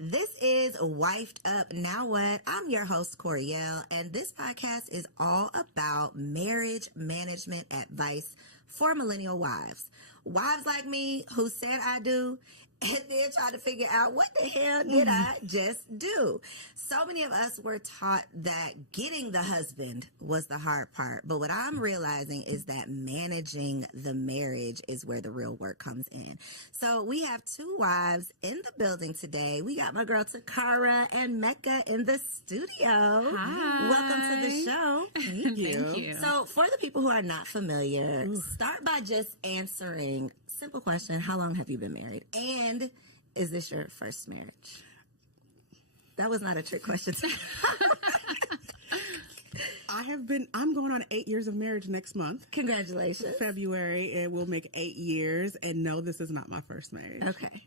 This is Wifed Up Now What? I'm your host, Coriel, and this podcast is all about marriage management advice for millennial wives. Wives like me who said I do and then try to figure out what the hell did I just do. So many of us were taught that getting the husband was the hard part, but what I'm realizing is that managing the marriage is where the real work comes in. So we have two wives in the building today. We got my girl Takara and Mecca in the studio. Hi. Welcome to the show. Thank you. So for the people who are not familiar, start by just answering simple question: how long have you been married? And is this your first marriage? That was not a trick question. I'm going on 8 years of marriage next month. Congratulations. February, it will make 8 years. And no, this is not my first marriage. Okay.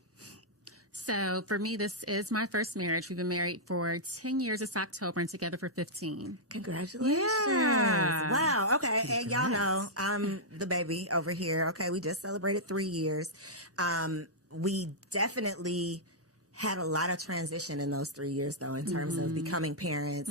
So for me, this is my first marriage. We've been married for 10 years this October and together for 15. Congratulations. Yeah. Wow. Okay. And y'all know I'm the baby over here. Okay. We just celebrated 3 years. We definitely had a lot of transition in those 3 years, though, in terms of becoming parents,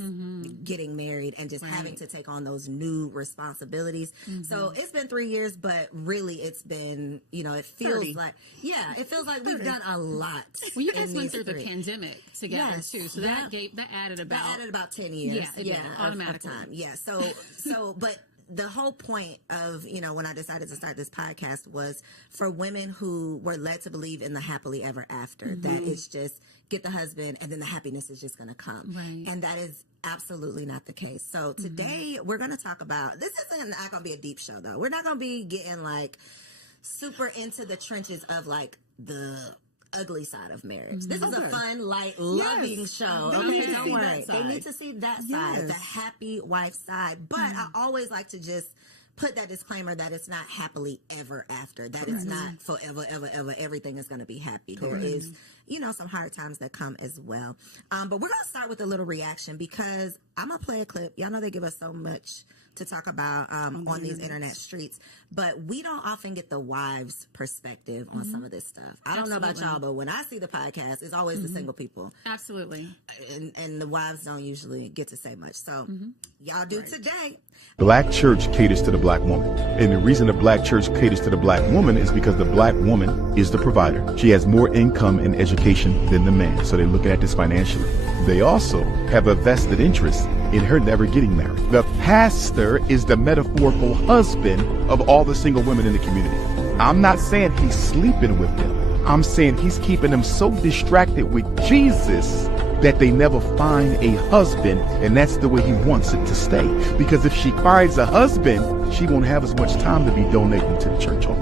getting married, and just having to take on those new responsibilities. So it's been 3 years, but really it's been, it feels 30. like, it feels like we've done a lot. Well, you guys in went these through the 3. pandemic together, Yes. too. So that added about 10 years. Yeah, it did, of automatically. time. Yeah. So, but the whole point of, when I decided to start this podcast was for women who were led to believe in the happily ever after, that it's just get the husband and then the happiness is just going to come. Right. And that is absolutely not the case. So today we're going to talk about, this isn't not going to be a deep show though. We're not going to be getting like super into the trenches of like the ugly side of marriage. This is a fun, light, loving show. They need to Don't see worry. that They side. need to see that side, the happy wife side. But I always like to just put that disclaimer that it's not happily ever after. That it's not forever, ever, ever. Everything is going to be happy. There is, some hard times that come as well. But we're going to start with a little reaction because I'm going to play a clip. Y'all know they give us so much to talk about on these internet streets, but we don't often get the wives' perspective on some of this stuff. I don't know about y'all, but when I see the podcast, it's always the single people. Absolutely. And the wives don't usually get to say much. So y'all do today. Black church caters to the black woman. And the reason the black church caters to the black woman is because the black woman is the provider. She has more income and education than the man. So they're looking at this financially. They also have a vested interest in her never getting married. The pastor is the metaphorical husband of all the single women in the community. I'm not saying he's sleeping with them. I'm saying he's keeping them so distracted with Jesus that they never find a husband, and that's the way he wants it to stay. Because if she finds a husband, she won't have as much time to be donating to the church home.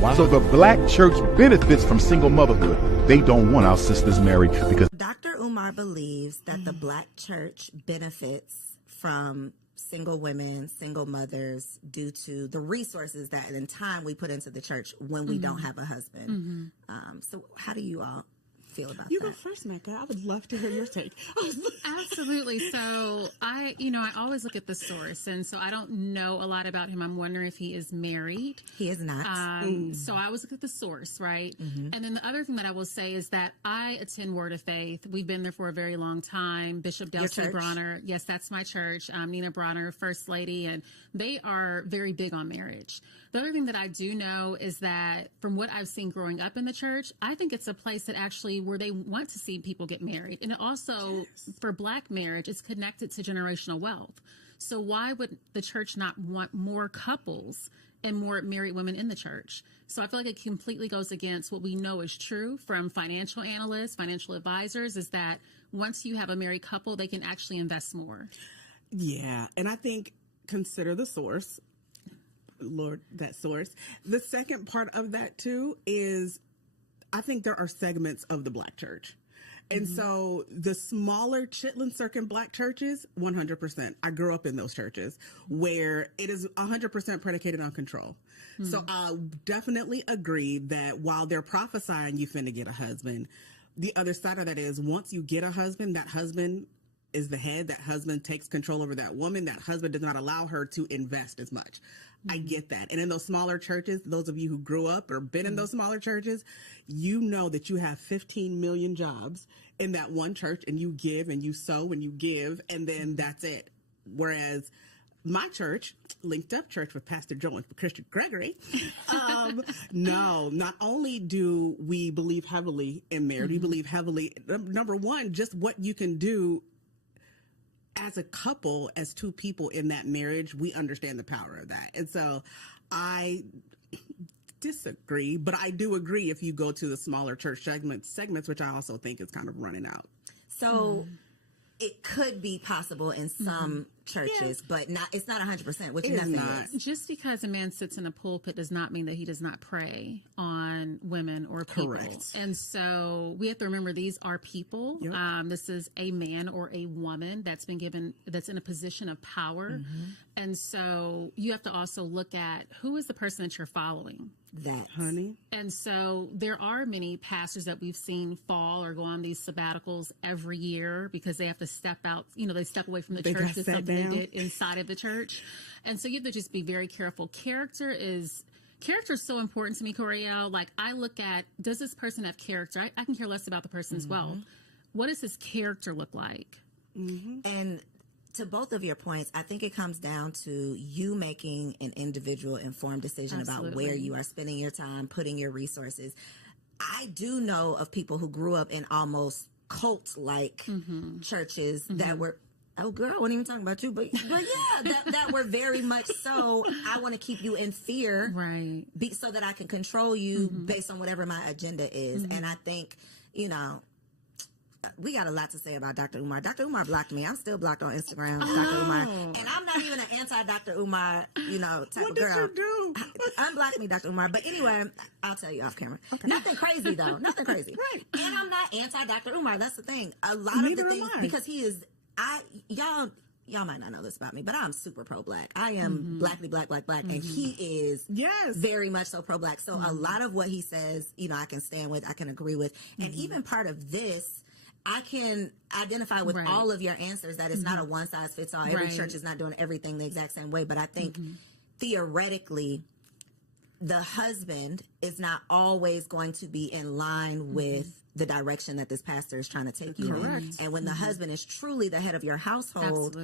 Wow. So the black church benefits from single motherhood. They don't want our sisters married because Dr. Umar believes that the black church benefits from single women, single mothers, due to the resources that and time we put into the church when we don't have a husband. So how do you all feel about You that? go first, Mecca. I would love to hear your take. Absolutely. So I always look at the source, and so I don't know a lot about him. I'm wondering if he is married. He is not. So I always look at the source, right? And then the other thing that I will say is that I attend Word of Faith. We've been there for a very long time. Bishop Delcy Bronner, yes, that's my church. Nina Bronner, First Lady, and they are very big on marriage. The other thing that I do know is that from what I've seen growing up in the church, I think it's a place that actually where they want to see people get married. And also for black marriage, it's connected to generational wealth. So why would the church not want more couples and more married women in the church? So I feel like it completely goes against what we know is true from financial analysts, financial advisors, is that once you have a married couple, they can actually invest more. Yeah. And I think consider the source. Lord, that source. The second part of that too is I think there are segments of the black church. And so the smaller Chitlin Circuit black churches, 100%. I grew up in those churches where it is 100% predicated on control. So I definitely agree that while they're prophesying you finna get a husband, the other side of that is once you get a husband, that husband is the head. That husband takes control over that woman. That husband does not allow her to invest as much. I get that. And in those smaller churches, those of you who grew up or been in those smaller churches, you know that you have 15 million jobs in that one church and you give and you sow and you give and then that's it. Whereas my church, Linked Up Church with Pastor Joe and Christian Gregory, no, not only do we believe heavily in marriage, we believe heavily, number one, just what you can do as a couple, as two people in that marriage, we understand the power of that. And so I disagree, but I do agree if you go to the smaller church segments, which I also think is kind of running out. So it could be possible in some churches, but it's not 100%, which nothing is. Just because a man sits in a pulpit does not mean that he does not pray on women or people. Correct. And so we have to remember these are people. Yep. This is a man or a woman that's been given, that's in a position of power. And so you have to also look at who is the person that you're following. Honey. And so there are many pastors that we've seen fall or go on these sabbaticals every year because they have to step out, they step away from the church because something they did inside of the church. And so you have to just be very careful. Character is so important to me, Coriel. Like, I look at, does this person have character? I can care less about the person's wealth. What does his character look like? And to both of your points, I think it comes down to you making an individual informed decision about where you are spending your time, putting your resources. I do know of people who grew up in almost cult-like churches that were, oh girl, I wasn't even talking about you, but yeah, that were very much so, I want to keep you in fear, right? So that I can control you based on whatever my agenda is. And I think, we got a lot to say about Dr. Umar. Dr. Umar blocked me. I'm still blocked on Instagram, Dr. Umar. And I'm not even an anti-Dr. Umar, type of girl. What did you do? Unblock me, Dr. Umar. But anyway, I'll tell you off camera. Okay. Nothing crazy, though. Nothing crazy. Right. And I'm not anti-Dr. Umar. That's the thing. A lot of the things, because he is, y'all might not know this about me, but I'm super pro-black. I am blackly black, and he is very much so pro-black. So a lot of what he says, I can stand with, I can agree with. And even part of this, I can identify with all of your answers that it's not a one size fits all. Every church is not doing everything the exact same way. But I think theoretically, the husband is not always going to be in line with the direction that this pastor is trying to take you in. And when the husband is truly the head of your household,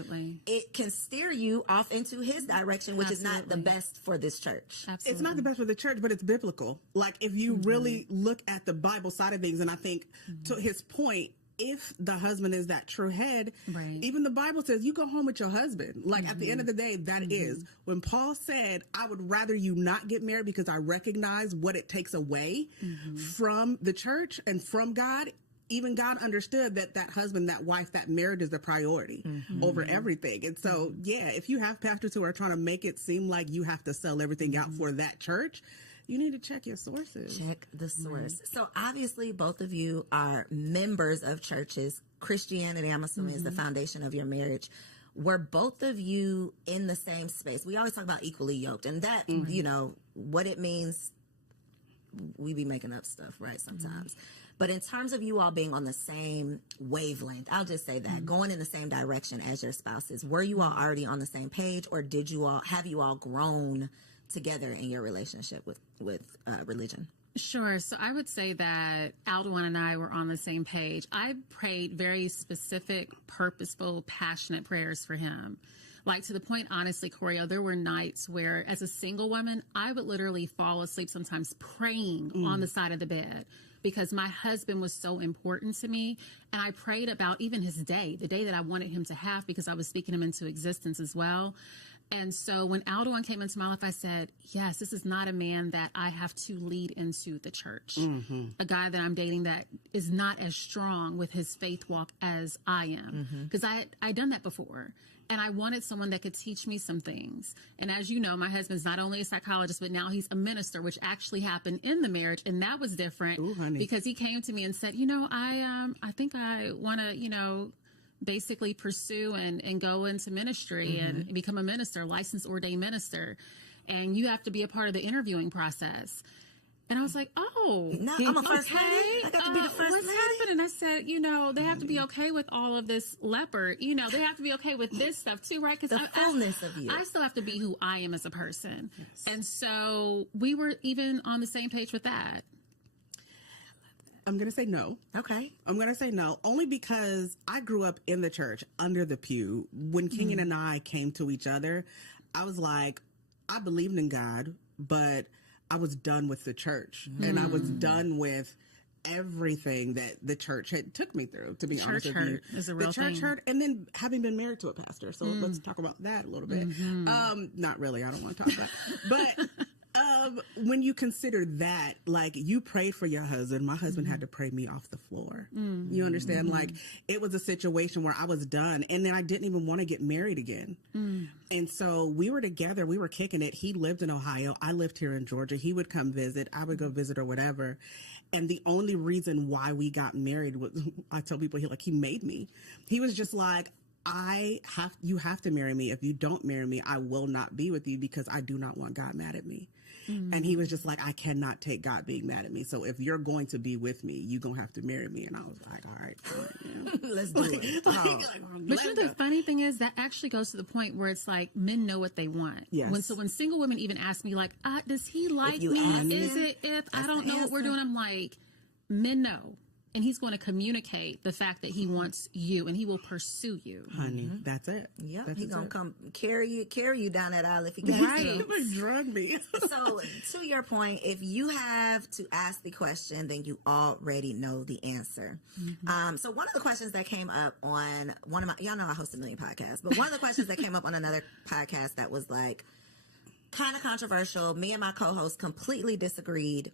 it can steer you off into his direction, which is not the best for this church. It's not the best for the church, but it's biblical. Like, if you really look at the Bible side of things, and I think to his point, if the husband is that true head, even the Bible says you go home with your husband. Like, at the end of the day, that is. When Paul said, I would rather you not get married because I recognize what it takes away from the church and from God, even God understood that husband, that wife, that marriage is the priority over everything. And so, if you have pastors who are trying to make it seem like you have to sell everything out for that church, you need to check your sources. Check the source. So obviously both of you are members of churches. Christianity, I'm assuming, is the foundation of your marriage. Were both of you in the same space? We always talk about equally yoked, and that, what it means, we be making up stuff, right, sometimes. But in terms of you all being on the same wavelength, I'll just say that, going in the same direction as your spouses, were you all already on the same page, or have you all grown together in your relationship with religion? Sure. So I would say that Alduin and I were on the same page. I prayed very specific, purposeful, passionate prayers for him. Like, to the point, honestly, Coriel, there were nights where, as a single woman, I would literally fall asleep sometimes praying on the side of the bed because my husband was so important to me. And I prayed about even his day, the day that I wanted him to have, because I was speaking him into existence as well. And so when Alduin came into my life, I said, yes, this is not a man that I have to lead into the church. A guy that I'm dating that is not as strong with his faith walk as I am. Because I'd done that before. And I wanted someone that could teach me some things. And as you know, my husband's not only a psychologist, but now he's a minister, which actually happened in the marriage. And that was different because he came to me and said, I think I want to, basically pursue and go into ministry and become a minister, licensed ordained minister. And you have to be a part of the interviewing process. And I was like, I'm a first lady. I got to be the first what's lady. happening? I said, they have to be okay with all of this leopard. They have to be okay with this stuff too, right? Because the fullness of you. I still have to be who I am as a person. And so we were even on the same page with that. I'm going to say no. Okay. I'm going to say no, only because I grew up in the church under the pew. When Kenyon and I came to each other, I was like, I believed in God, but I was done with the church. And I was done with everything that the church had took me through, to be honest with you. Church hurt is a real thing. The church hurt, and then having been married to a pastor. So let's talk about that a little bit. Not really. I don't want to talk about it. But when you consider that, like, you prayed for your husband, my husband had to pray me off the floor. You understand? Like, it was a situation where I was done, and then I didn't even want to get married again. And so we were together, we were kicking it. He lived in Ohio, I lived here in Georgia. He would come visit, I would go visit or whatever. And the only reason why we got married was, I tell people, he made me. He was just like, you have to marry me. If you don't marry me, I will not be with you, because I do not want God mad at me. And he was just like, I cannot take God being mad at me. So if you're going to be with me, you're going to have to marry me. And I was like, all right, let's do it. But you know, the funny thing is that actually goes to the point where it's like men know what they want. Yes. When single women even ask me, like, does he like me? Is it if I don't know what we're doing? I'm like, men know. And he's going to communicate the fact that he wants you, and he will pursue you. Honey, that's it. Yeah, he's going to come carry you down that aisle if he gets to. Drug me. So, to your point, if you have to ask the question, then you already know the answer. So one of the questions that came up on one of my, y'all know I host a million podcasts, but one of the questions that came up on another podcast that was like kind of controversial, me and my co-host completely disagreed,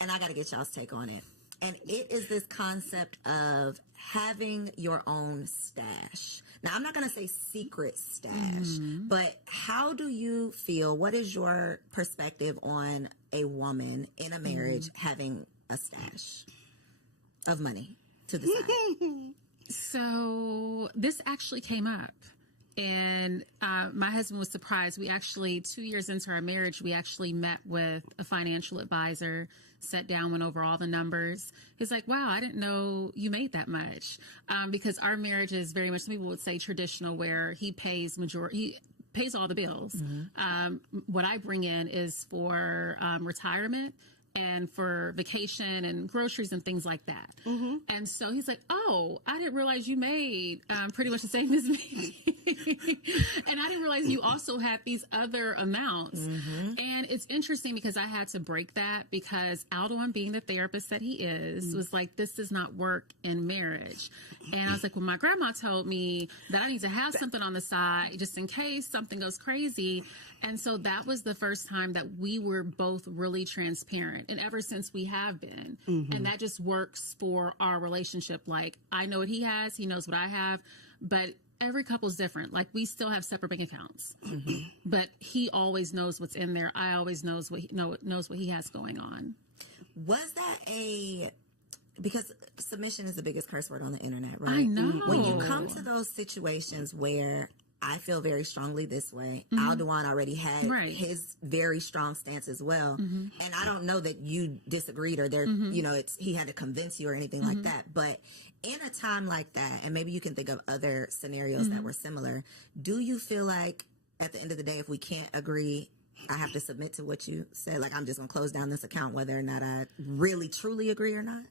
and I got to get y'all's take on it. And it is this concept of having your own stash. Now, I'm not going to say secret stash, but how do you feel? What is your perspective on a woman in a marriage having a stash of money to the side? So this actually came up. And my husband was surprised. We actually, 2 years into our marriage, we actually met with a financial advisor, sat down, went over all the numbers. He's like, wow, I didn't know you made that much. Because our marriage is very much, some people would say traditional, where he pays all the bills. What I bring in is for retirement and for vacation and groceries and things like that. And so he's like, oh, I didn't realize you made pretty much the same as me. And I didn't realize you also had these other amounts. And it's interesting because I had to break that, because Aldoan, being the therapist that he is, was like, this does not work in marriage. And I was like, well, my grandma told me that I need to have something on the side just in case something goes crazy. And so that was the first time that we were both really transparent. And ever since we have been. And that just works for our relationship. Like, I know what he has, he knows what I have, but every couple's different. Like, we still have separate bank accounts, but he always knows what's in there. I always knows what he has going on. Was that because submission is the biggest curse word on the internet, right? I know. When you come to those situations where I feel very strongly this way, Aldoan already had his very strong stance as well. And I don't know that you disagreed or there, you know, he had to convince you or anything like that. But in a time like that, and maybe you can think of other scenarios that were similar, do you feel like at the end of the day, if we can't agree, I have to submit to what you said? Like, I'm just going to close down this account, whether or not I really, truly agree or not?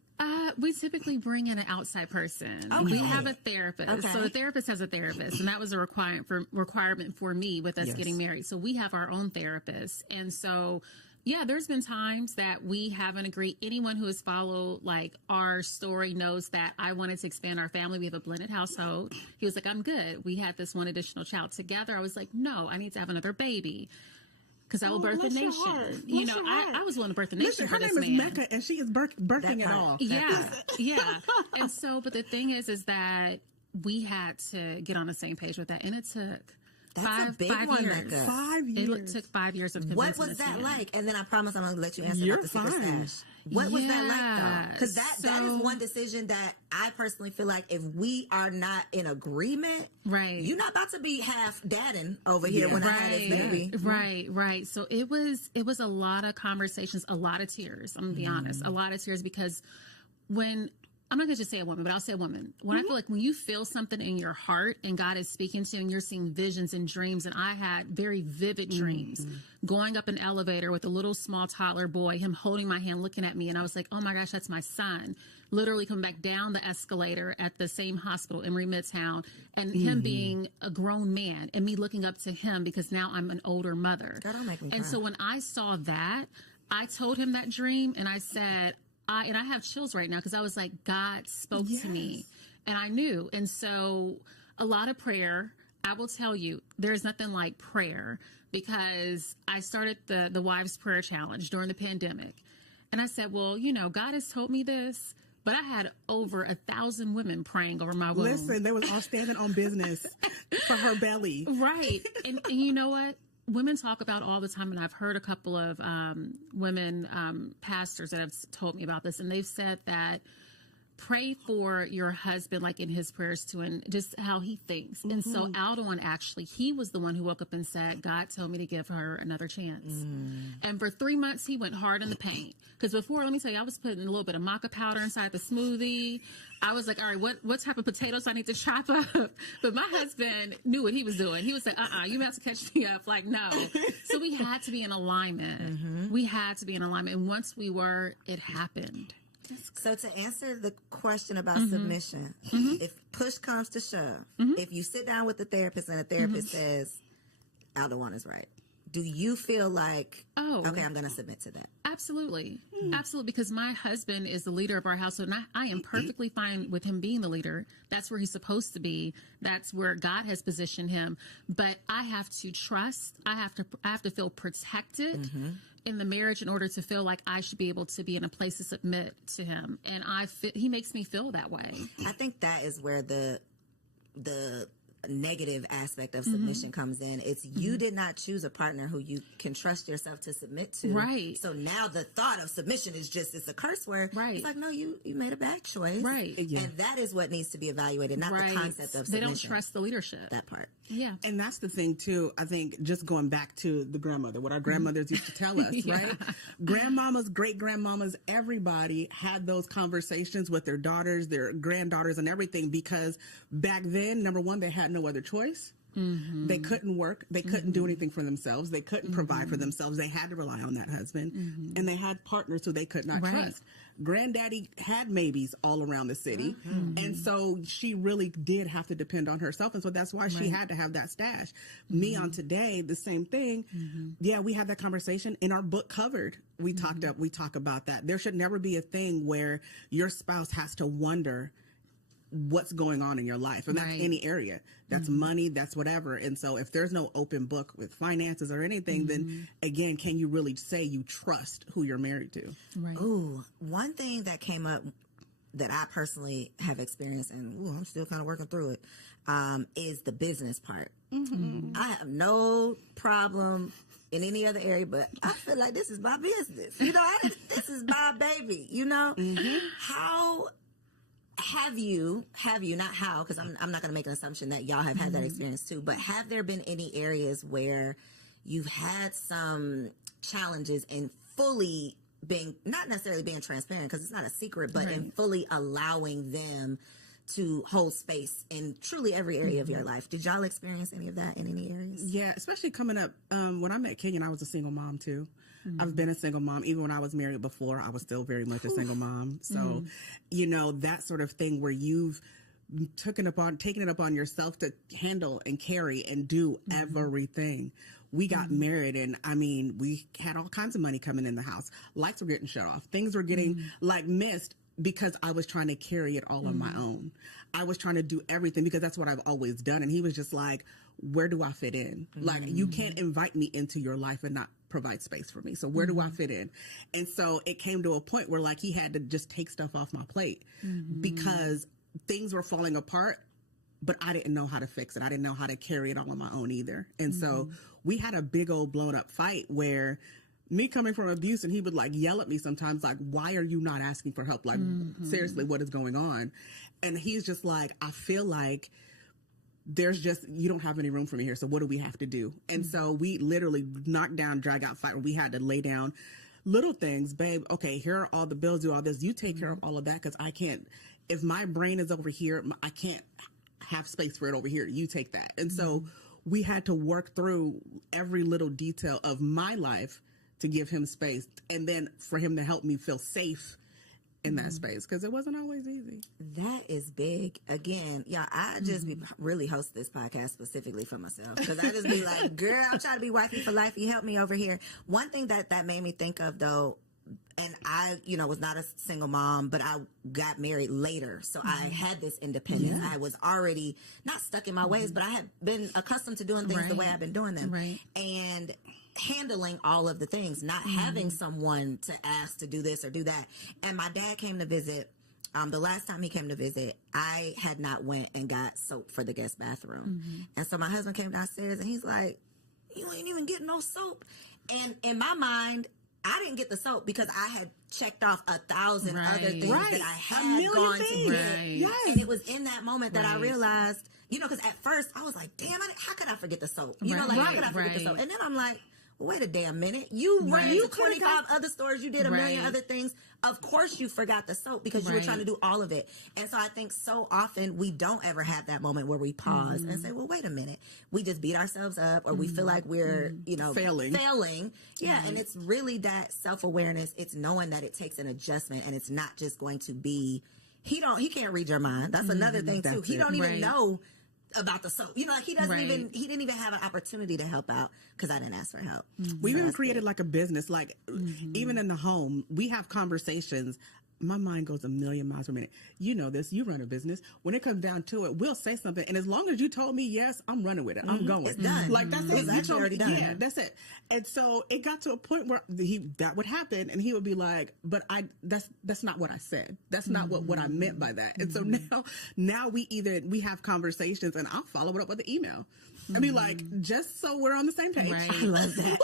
We typically bring in an outside person. We have a therapist. So the therapist has a therapist, and that was a requirement for me with us getting married. So we have our own therapist. And so, yeah, there's been times that we haven't agreed. Anyone who has followed like our story knows that I wanted to expand our family. We have a blended household. He was like, I'm good. We had this one additional child together. I was like, no, I need to have another baby, because I will birth a nation. You know, I was willing to birth a nation for this man. Her name is Mecca, and she is birthing it all. Yeah. And so, but the thing is that we had to get on the same page with that, and it took That's a big five one, years. Mecca. 5 years. It took 5 years of What convincing was this that man. like? And then I promise I'm going to let you answer You're about the secret fine. stash. What was that like, though? Because that is So- one decision that I personally feel like if we are not in agreement, Right. you're not about to be half dadding over here when I had this baby. Right. So it was a lot of conversations, a lot of tears. I'm gonna be honest, a lot of tears, because when I'm not gonna just say a woman, but I'll say a woman. When I feel like when you feel something in your heart and God is speaking to you and you're seeing visions and dreams, and I had very vivid dreams, going up an elevator with a little small toddler boy, him holding my hand, looking at me, and I was like, oh my gosh, that's my son. literally come back down the escalator at the same hospital, Emory Midtown, and him being a grown man and me looking up to him because now I'm an older mother. That don't make me And cry. so when I saw that, I told him that dream, and I said, I have chills right now because I was like, God spoke to me, and I knew. And so a lot of prayer. I will tell you, there's nothing like prayer, because I started the Wives Prayer Challenge during the pandemic. And I said, well, you know, God has told me this, but I had over 1,000 women praying over my womb. Listen, they was all standing on business for her belly. Right. And you know what? Women talk about all the time, and I've heard a couple of women pastors that have told me about this, and they've said that pray for your husband, like in his prayers too, and just how he thinks. And so Aldon, actually, he was the one who woke up and said, God told me to give her another chance. And for 3 months, he went hard in the paint. Because before, let me tell you, I was putting a little bit of maca powder inside the smoothie. I was like, all right, what type of potatoes I need to chop up? But my husband knew what he was doing. He was like, you have to catch me up. Like, no. So we had to be in alignment. We had to be in alignment. And once we were, it happened. So to answer the question about submission, if push comes to shove, if you sit down with the therapist and the therapist says, Aldewan is right, do you feel like, okay, I'm going to submit to that? Absolutely. Absolutely. Because my husband is the leader of our household, and I am perfectly fine with him being the leader. That's where he's supposed to be. That's where God has positioned him. But I have to trust. I have to feel protected in the marriage in order to feel like I should be able to be in a place to submit to him. And he makes me feel that way. I think that is where the negative aspect of submission comes in. It's you did not choose a partner who you can trust yourself to submit to. Right. So now the thought of submission is just, it's a curse word. Right. It's like, no, you made a bad choice. Right. Yeah. And that is what needs to be evaluated, not the concept of submission. They don't trust the leadership. That part. Yeah. And that's the thing, too. I think just going back to the grandmother, what our grandmothers used to tell us, right? Grandmamas, great-grandmamas, everybody had those conversations with their daughters, their granddaughters, and everything, because back then, number one, they had no other choice. They couldn't work. They couldn't do anything for themselves. They couldn't provide for themselves. They had to rely on that husband. And they had partners who they could not trust. Granddaddy had maybes all around the city. And so she really did have to depend on herself. And so that's why she had to have that stash. Me on today, the same thing. Yeah, we had that conversation in our book Covered. We talk about that. There should never be a thing where your spouse has to wonder what's going on in your life. And that's any area. That's money, that's whatever. And so if there's no open book with finances or anything, then again, can you really say you trust who you're married to? Right. Ooh, one thing that came up that I personally have experienced, and I'm still kind of working through it, is the business part. I have no problem in any other area, but I feel like this is my business. You know, this is my baby, you know? How have you, not how, because I'm not going to make an assumption that y'all have had that experience too, but have there been any areas where you've had some challenges in fully being, not necessarily being transparent because it's not a secret, but in fully allowing them to hold space in truly every area of your life? Did y'all experience any of that in any areas? Yeah, especially coming up. When I met Kenyon, I was a single mom too. I've been a single mom. Even when I was married before, I was still very much a single mom. So, you know, that sort of thing where you've taken it upon yourself to handle and carry and do everything. We got married, and I mean, we had all kinds of money coming in the house. Lights were getting shut off. Things were getting like missed because I was trying to carry it all on my own. I was trying to do everything because that's what I've always done. And he was just like, where do I fit in? Like, you can't invite me into your life and not provide space for me. So where do I fit in? And so it came to a point where like he had to just take stuff off my plate because things were falling apart, but I didn't know how to fix it. I didn't know how to carry it all on my own either. And so we had a big old blown up fight where me coming from abuse, and he would like yell at me sometimes, like, why are you not asking for help? Like, seriously, what is going on? And he's just like, I feel like you don't have any room for me here. So what do we have to do? And so we literally knocked down, drag out fight where we had to lay down little things. Babe, okay, here are all the bills, do all this. You take care of all of that because I can't, if my brain is over here, I can't have space for it over here. You take that. And so we had to work through every little detail of my life to give him space, and then for him to help me feel safe in that space because it wasn't always easy. That is big. Again, yeah, I just be really host this podcast specifically for myself because I just be like, girl, I'm trying to be wifey for life. You help me over here. One thing that made me think of though, and I, was not a single mom, but I got married later. So I had this independence. I was already not stuck in my ways, but I had been accustomed to doing things the way I've been doing them. Right. And handling all of the things, not having someone to ask to do this or do that. And my dad came to visit. The last time he came to visit, I had not went and got soap for the guest bathroom. And so my husband came downstairs and he's like, you ain't even getting no soap. And in my mind, I didn't get the soap because I had checked off 1,000 other things that I had gone to get. Yes. And it was in that moment that I realized, because at first I was like, damn, how could I forget the soap? How could I forget the soap? And then I'm like, wait a damn minute. You ran to 25 other stores. You did a million other things. Of course you forgot the soap because you were trying to do all of it. And so I think so often we don't ever have that moment where we pause and say, well, wait a minute. We just beat ourselves up or we feel like we're, failing. Yeah. And it's really that self-awareness. It's knowing that it takes an adjustment and it's not just going to be, he can't read your mind. That's another thing too. He don't even know about the soap. He didn't even have an opportunity to help out because I didn't ask for help. We've even created like a business, like even in the home, we have conversations. My mind goes a million miles per minute. You know this. You run a business. When it comes down to it, we'll say something, and as long as you told me yes, I'm running with it. I'm going. It's done. Like that's it. It's already done. Yeah, that's it. And so it got to a point where that would happen, and he would be like, "But that's not what I said. That's not what I meant by that." And so now we have conversations, and I'll follow it up with an email. I mean, like, just so we're on the same page. Right. I love that.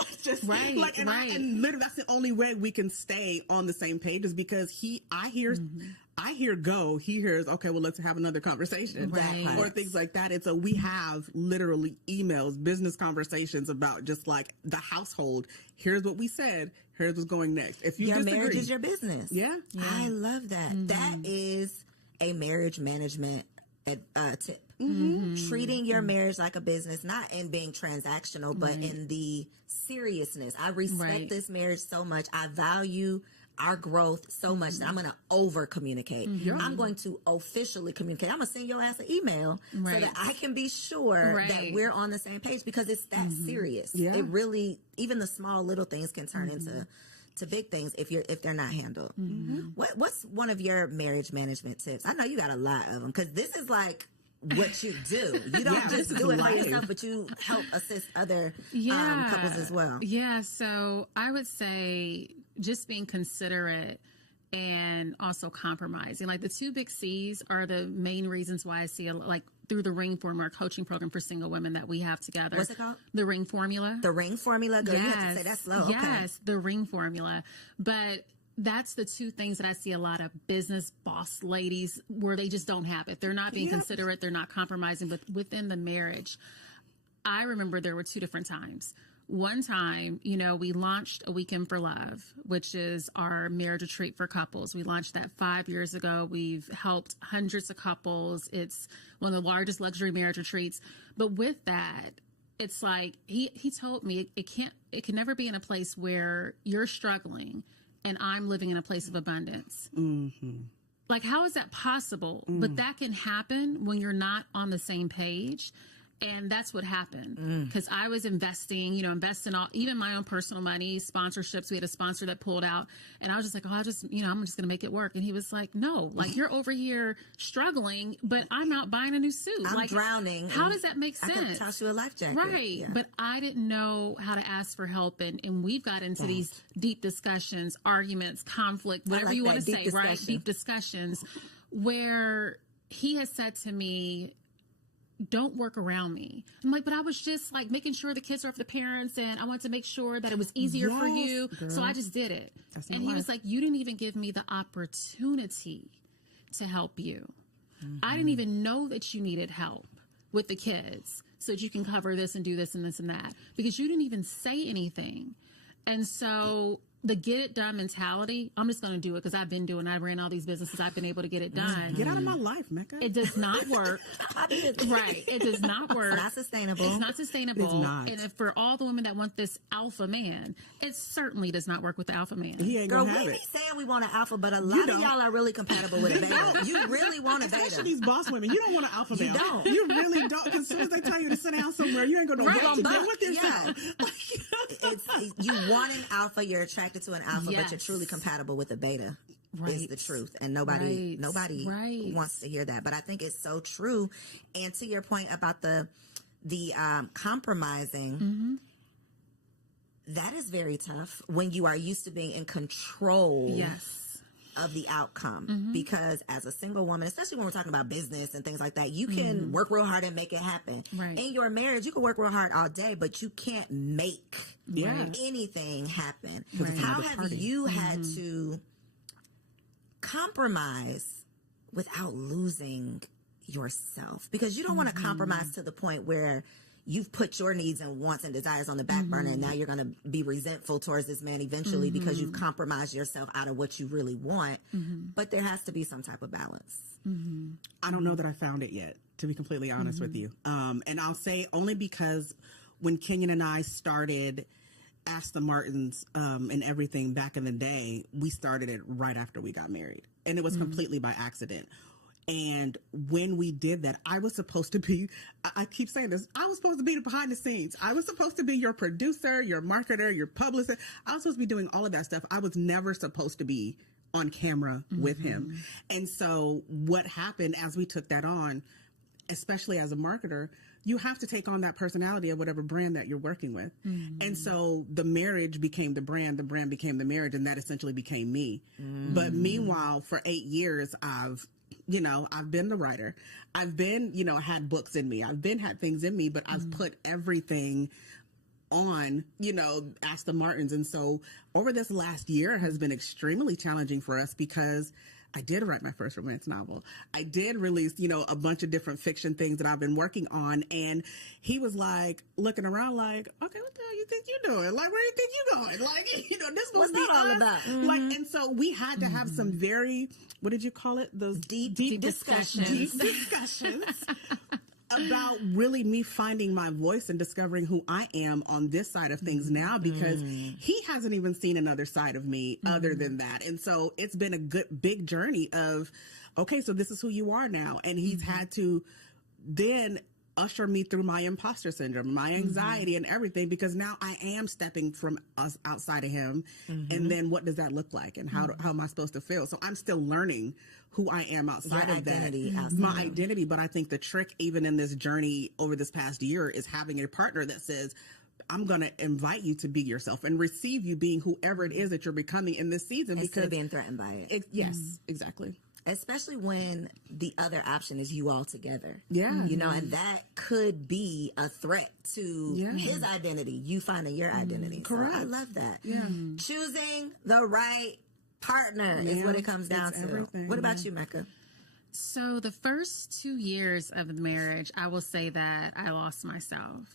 And literally, that's the only way we can stay on the same page is because I hear go, he hears, okay, well, let's have another conversation. Right. Or things like that. And so we have literally emails, business conversations about just like the household. Here's what we said. Here's what's going next. If you your disagree, marriage is your business. Yeah. I love that. That is a marriage management tip. Treating your marriage like a business, not in being transactional, but in the seriousness. I respect this marriage so much. I value our growth so much that I'm going to over communicate. I'm going to officially communicate. I'm going to send your ass an email so that I can be sure that we're on the same page because it's that serious. It really, even the small little things can turn into big things if they're not handled. What's one of your marriage management tips? I know you got a lot of them because this is like what you do. You don't just do it for yourself, but you help assist other couples as well. Yeah, so I would say just being considerate and also compromising. Like the 2 big C's are the main reasons why I see through the Ring Formula coaching program for single women that we have together. What's it called? The Ring Formula. The Ring Formula? Girl, you have to say that slow. Yes, the Ring Formula. But that's the 2 things that I see a lot of business boss ladies where they just don't have it. They're not being considerate. They're not compromising. But within the marriage, I remember there were 2 different times. One time, we launched A Weekend for Love, which is our marriage retreat for couples. We launched that 5 years ago. We've helped hundreds of couples. It's one of the largest luxury marriage retreats. But with that, it's like he told me it can never be in a place where you're struggling and I'm living in a place of abundance. Like, how is that possible? But that can happen when you're not on the same page. And that's what happened because I was investing all, even my own personal money, sponsorships. We had a sponsor that pulled out and I was just like, I'm just going to make it work. And he was like, no, like you're over here struggling, but I'm out buying a new suit. I'm drowning. How does that make sense? I could toss you a life jacket. Right. Yeah. But I didn't know how to ask for help. And we've got into these deep discussions, arguments, conflict, whatever you want to say, right? Deep discussions where he has said to me, don't work around me. I'm like, but I was just like making sure the kids are with the parents and I wanted to make sure that it was easier for you. Girl. So I just did it. And he was like, you didn't even give me the opportunity to help you. I didn't even know that you needed help with the kids so that you can cover this and do this and this and that because you didn't even say anything. And so the get it done mentality, I'm just going to do it because I've been doing, I ran all these businesses, I've been able to get it done. Get out of my life, Mecca. It does not work. Right. It does not work. It's not sustainable. It's not sustainable. It's not. And if for all the women that want this alpha man, it certainly does not work with the alpha man. He ain't Girl, gonna have we it. be saying we want an alpha, but a lot of y'all are really compatible with a beta. You really want a Especially beta. these boss women. You don't want an alpha male. don't. You really don't. Because as soon as they tell you to sit down somewhere, you ain't gonna know what to do with yourself. You want an alpha, you're attracted to an alpha, Yes. but you're truly compatible with a beta. Right. Is the truth, and nobody Right. wants to hear that. But I think it's so true. And to your point about the compromising, that is very tough when you are used to being in control. Yes. Of the outcome, because as a single woman, especially when we're talking about business and things like that, you can work real hard and make it happen. Right. In your marriage, you can work real hard all day, but you can't make anything happen. Right. How have you had to compromise without losing yourself? Because you don't want to compromise to the point where you've put your needs and wants and desires on the back burner, and now you're going to be resentful towards this man eventually because you've compromised yourself out of what you really want. But there has to be some type of balance. I don't know that I found it yet, to be completely honest with you. And I'll say only because when Kenyon and I started Ask the Martins and everything back in the day, we started it right after we got married. And it was completely by accident. And when we did that, I was supposed to be, I keep saying this, I was supposed to be behind the scenes. I was supposed to be your producer, your marketer, your publicist. I was supposed to be doing all of that stuff. I was never supposed to be on camera with him. And so what happened as we took that on, especially as a marketer, you have to take on that personality of whatever brand that you're working with. And so the marriage became the brand became the marriage, and that essentially became me. But meanwhile, for 8 years, I've been the writer. I've been, had books in me. I've been had things in me, but I've put everything on, Ask the Martins. And so over this last year has been extremely challenging for us because I did write my first romance novel. I did release, a bunch of different fiction things that I've been working on. And he was like looking around like, okay, what the hell you think you're doing? Like, where do you think you're going? Like, this was What's that all about? Like, and so we had to have some very, what did you call it? Those Deep discussions. Deep discussions about really me finding my voice and discovering who I am on this side of things now, because he hasn't even seen another side of me other than that. And so it's been a good, big journey of, okay, so this is who you are now. And he's had to then usher me through my imposter syndrome, my anxiety and everything, because now I am stepping from us outside of him. And then what does that look like? And how am I supposed to feel? So I'm still learning who I am outside of that. My identity. But I think the trick, even in this journey over this past year, is having a partner that says, I'm going to invite you to be yourself and receive you being whoever it is that you're becoming in this season. Instead because of being threatened by it. Yes, exactly. Especially when the other option is you all together. Yeah. And that could be a threat to his identity, you finding your identity. Correct. So I love that. Yeah. Choosing the right partner is what it comes down to. Everything. What about you, Mecca? So the first 2 years of the marriage, I will say that I lost myself.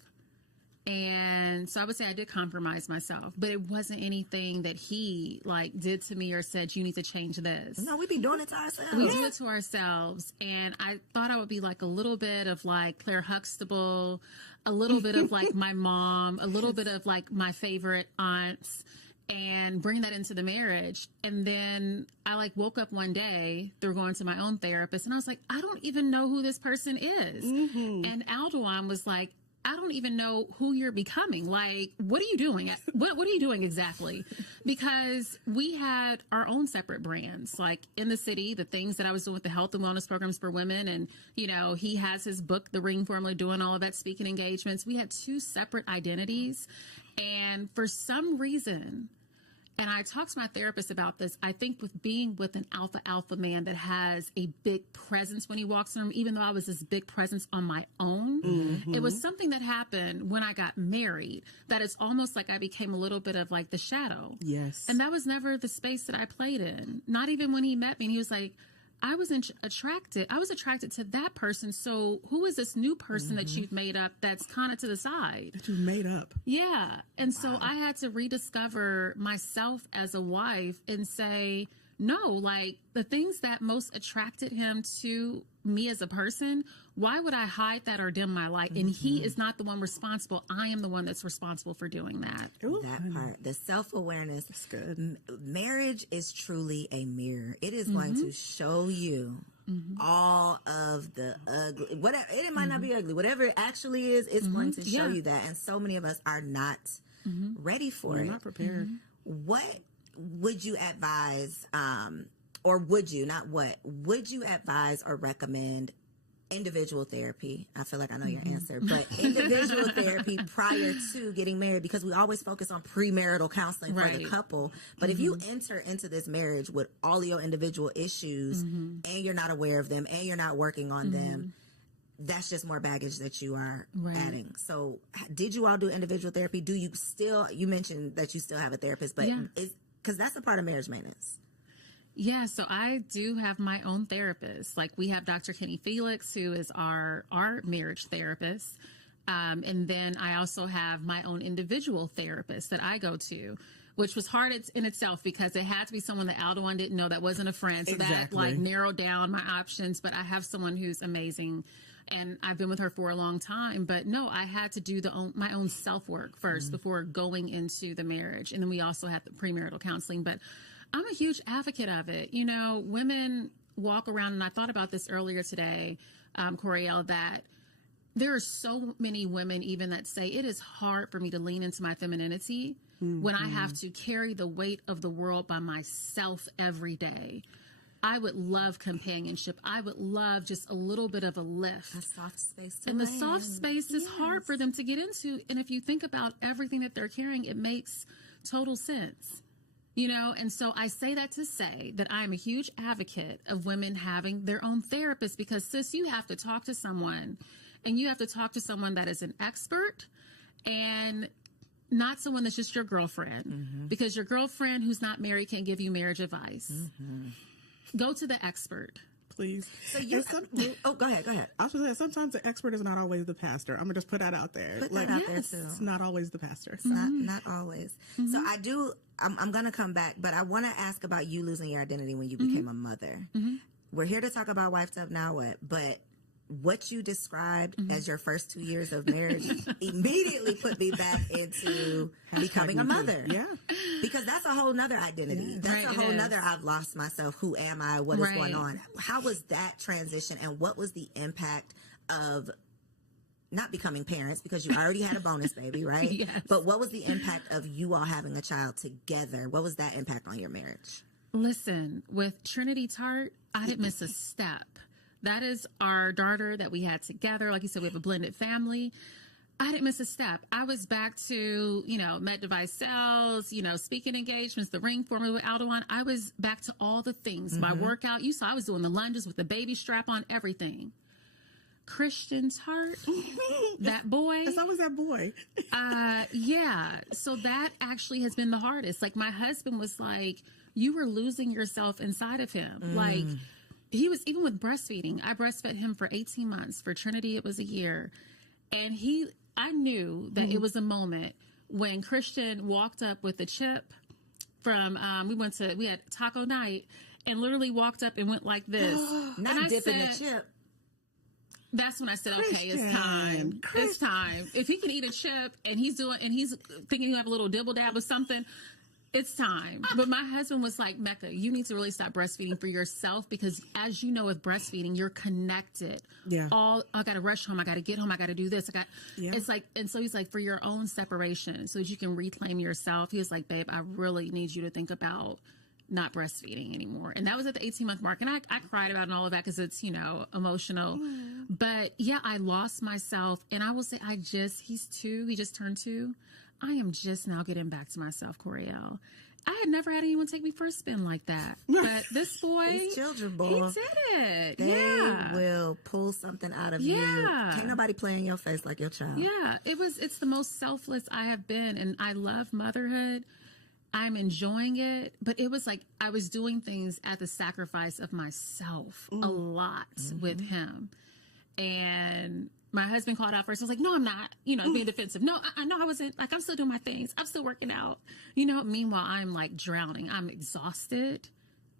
And so I would say I did compromise myself, but it wasn't anything that he did to me or said, you need to change this. No, we be doing it to ourselves. We do it to ourselves. And I thought I would be a little bit of Claire Huxtable, a little bit of my mom, a little bit of my favorite aunts, and bring that into the marriage. And then I woke up one day through going to my own therapist, and I was like, I don't even know who this person is. And Aldewan was like, I don't even know who you're becoming. What are you doing? What are you doing exactly? Because we had our own separate brands, in the city, the things that I was doing with the health and wellness programs for women. And, he has his book, The Ring Formula, doing all of that, speaking engagements. We had two separate identities. And for some reason, and I talked to my therapist about this, I think with being with an alpha man that has a big presence when he walks in the room, even though I was this big presence on my own, it was something that happened when I got married, that it's almost like I became a little bit of the shadow. Yes. And that was never the space that I played in. Not even when he met me and he was like, I was attracted to that person. So who is this new person that you've made up that's kind of to the side? That you made up. Yeah. And so I had to rediscover myself as a wife and say, no, like the things that most attracted him to me as a person, why would I hide that or dim my light? And he is not the one responsible. I am the one that's responsible for doing that. Ooh, that part, the self-awareness. That's good. Marriage is truly a mirror. It is going to show you all of the ugly, whatever. It might not be ugly. Whatever it actually is, it's going to show you that. And so many of us are not ready for it. We're not prepared. What would you advise, or would you advise or recommend individual therapy? I feel like I know your answer, but individual therapy prior to getting married, because we always focus on premarital counseling for the couple. But if you enter into this marriage with all of your individual issues and you're not aware of them and you're not working on them, that's just more baggage that you are adding. So did you all do individual therapy? Do you still, you mentioned that you still have a therapist, but because that's a part of marriage maintenance. Yeah, so I do have my own therapist. Like we have Dr. Kenny Felix, who is our marriage therapist. And then I also have my own individual therapist that I go to, which was hard in itself because it had to be someone that Aldewan didn't know, that wasn't a friend. So that like narrowed down my options. But I have someone who's amazing, and I've been with her for a long time. But no, I had to do my own self-work first before going into the marriage. And then we also had the premarital counseling. But I'm a huge advocate of it. You know, women walk around, and I thought about this earlier today, Coriel, that there are so many women even that say it is hard for me to lean into my femininity when I have to carry the weight of the world by myself every day. I would love companionship. I would love just a little bit of a lift. A soft space to And land. the soft space is hard for them to get into. And if you think about everything that they're carrying, it makes total sense. You know, and so I say that to say that I'm a huge advocate of women having their own therapist, because, sis, you have to talk to someone, and you have to talk to someone that is an expert and not someone that's just your girlfriend, because your girlfriend who's not married can't give you marriage advice. Go to the expert. Please. So you, go ahead. I was going to say, sometimes the expert is not always the pastor. I'm going to just put that out there. Put that out there, too. It's not always the pastor. It's not always. So I'm going to come back, but I want to ask about you losing your identity when you became a mother. We're here to talk about Wifed Up Now What, but what you described as your first 2 years of marriage immediately put me back into becoming a mother. Yeah. Because that's a whole nother identity. That's a whole nother, I've lost myself. Who am I? What is going on? How was that transition, and what was the impact of not becoming parents, because you already had a bonus baby, right? Yes. But what was the impact of you all having a child together? What was that impact on your marriage? Listen, with Trinity Tart, I didn't miss a step. That is our daughter that we had together. Like you said, we have a blended family. I didn't miss a step. I was back to, med device sales, speaking engagements, the ring formula with Aldewan. I was back to all the things. My workout, you saw I was doing the lunges with the baby strap on, everything. Christian's heart, that boy. It's always that boy. Yeah. So that actually has been the hardest. Like, my husband was like, you were losing yourself inside of him. Like, he was, even with breastfeeding, I breastfed him for 18 months. For Trinity, it was a year. And I knew that it was a moment when Christian walked up with a chip from, we had taco night, and literally walked up and went like this. Not dipping the chip. That's when I said, okay, it's time. It's time. If he can eat a chip and he's thinking he'll have a little dibble dab or something, it's time. But my husband was like, Mecca, you need to really stop breastfeeding for yourself, because as you know, with breastfeeding, you're connected. Yeah. I got to rush home. I got to get home. I got to do this. It's like, and so he's like, for your own separation, so that you can reclaim yourself. He was like, babe, I really need you to think about not breastfeeding anymore. And that was at the 18-month mark. And I cried about it and all of that, because it's, emotional. But yeah, I lost myself. And I will say, he's 2. He just turned 2. I am just now getting back to myself, Coriel. I had never had anyone take me for a spin like that. But this boy, these children, boy, he did it. They will pull something out of you. Can't nobody play in your face like your child. Yeah, it's the most selfless I have been. And I love motherhood. I'm enjoying it, but it was like I was doing things at the sacrifice of myself a lot with him. And my husband called out first. I was like, no, I'm not, being defensive. No, I know I wasn't, like, I'm still doing my things. I'm still working out, Meanwhile, I'm like drowning. I'm exhausted.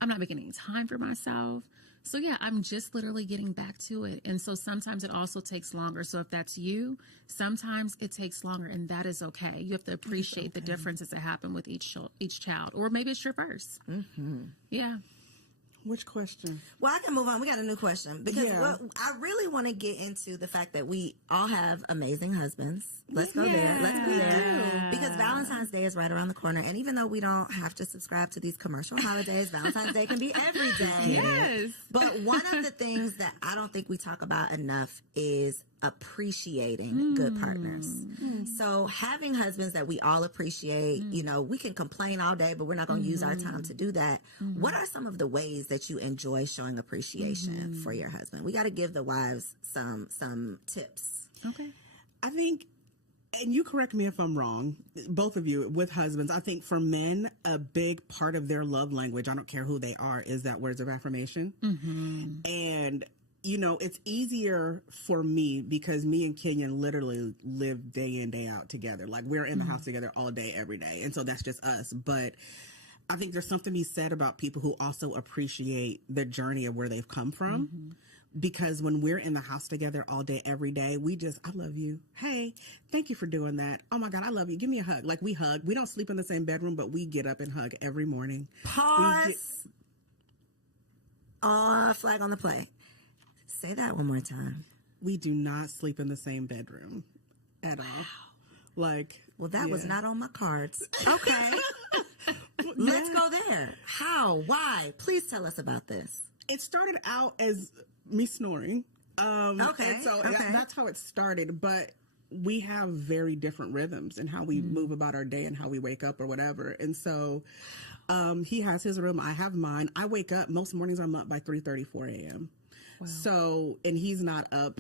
I'm not making any time for myself. So yeah, I'm just literally getting back to it. And so sometimes it also takes longer. So if that's you, sometimes it takes longer, and that is okay. You have to appreciate the differences that happen with each child, or maybe it's your first. Yeah. Which question? Well, I can move on. We got a new question because I really want to get into the fact that we all have amazing husbands. Let's go there. Let's go there. Because Valentine's Day is right around the corner. And even though we don't have to subscribe to these commercial holidays, Valentine's Day can be every day. Yes. But one of the things that I don't think we talk about enough is appreciating good partners. So having husbands that we all appreciate, we can complain all day, but we're not going to use our time to do that. What are some of the ways that you enjoy showing appreciation for your husband? We got to give the wives some tips. Okay. I think, and you correct me if I'm wrong, both of you with husbands, I think for men, a big part of their love language, I don't care who they are, is that words of affirmation. And it's easier for me because me and Kenyon literally live day in, day out together. Like, we're in the house together all day, every day. And so that's just us. But I think there's something to be said about people who also appreciate the journey of where they've come from. Because when we're in the house together all day, every day, I love you. Hey, thank you for doing that. Oh my God, I love you. Give me a hug. Like, we hug. We don't sleep in the same bedroom, but we get up and hug every morning. Pause. Flag on the play. Say that one more time. We do not sleep in the same bedroom at all. Like, well, that was not on my cards. Okay. Let's go there. How? Why? Please tell us about this. It started out as me snoring. Okay. And so that's how it started. But we have very different rhythms in how we move about our day and how we wake up or whatever. And so he has his room. I have mine. I wake up. Most mornings I'm up by 3:30, 4 a.m. Wow. So, and he's not up